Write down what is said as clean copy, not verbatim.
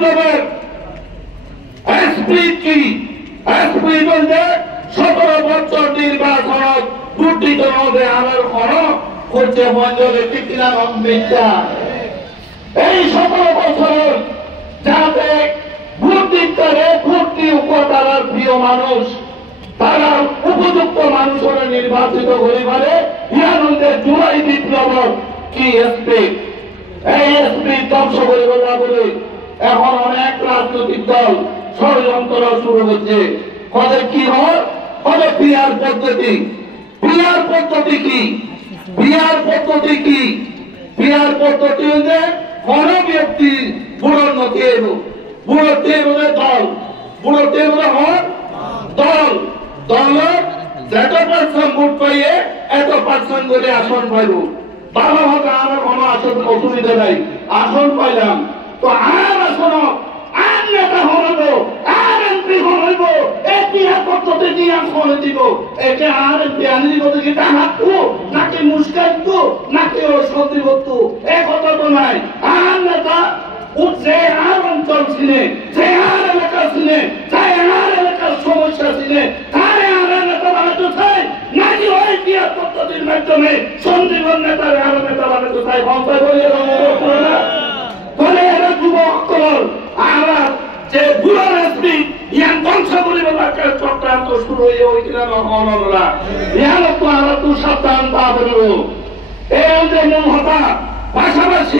বিপ্লবের স্পিরিট কি? স্পিরিট বলতে 17 বছর নির্বাচন দুর্নীতি মধ্যে আমার খরচ করছে মঞ্জুরে টিকিলা মিথ্যা। এই 17 বছর যাতে ভোট দিতে ভোটটি উপতারার প্রিয় মানুষ তারা উপযুক্ত মানুষের নির্বাচিত করে পারে ইয়ানন্দের জুলাই বিপ্লব কি স্পিরিট, এই স্পিরিট ধ্বংস করে বলা বলে এখন অনেক রাজনৈতিক দল ষড়যন্ত্র শুরু হচ্ছে। কবে কি হয়? কবে পিয়ার পদ্ধতি। পিয়ার পদ্ধতি কি? পিয়ার পদ্ধতি কি? পিয়ার পদ্ধতি হচ্ছে কোন ব্যক্তি বুড়ো নথির বুড়ো টেবিলের দল, বুড়ো টেবিলে হন দল, দলের যত পার্সেন্ট ভোট পাইয়ে এত পার্সেন্ট করে আসন পাইব। ভালোভাবে আমার কোনো আসন অসুবিধা নাই, আসন পাইলাম তো আর আসন আর নেতা হইব আর এমপি হইব এই পিয়ার পদ্ধতি নিয়ে আসন দিব। একে আর এমপি আনি দিব দেখি টানাতো নাকি মুস্কাইতো নাকি ও সন্দিবতো এ কথা তো নাই। আর নেতা উঠছে আর অঞ্চল ছিনে, যে আর এলাকা ছিনে, যে আর এলাকার সমস্যা ছিনে তারে আর নেতা বানাতে চাই নাকি ওই পিয়ার পদ্ধতির মাধ্যমে সন্দীপন নেতার আর নেতা বানাতে চাই। ক্ষমতায় বলে বলে এরা যুবক কল আর যে বুড়ো রাজনীতি ইয়ান ধ্বংস করিবার চক্রান্ত শুরু হয়ে ওই কিনা নহনরা ইয়ান তো আর তো সাবধান তা বলবো এই যে মূল হতা পাশাপাশি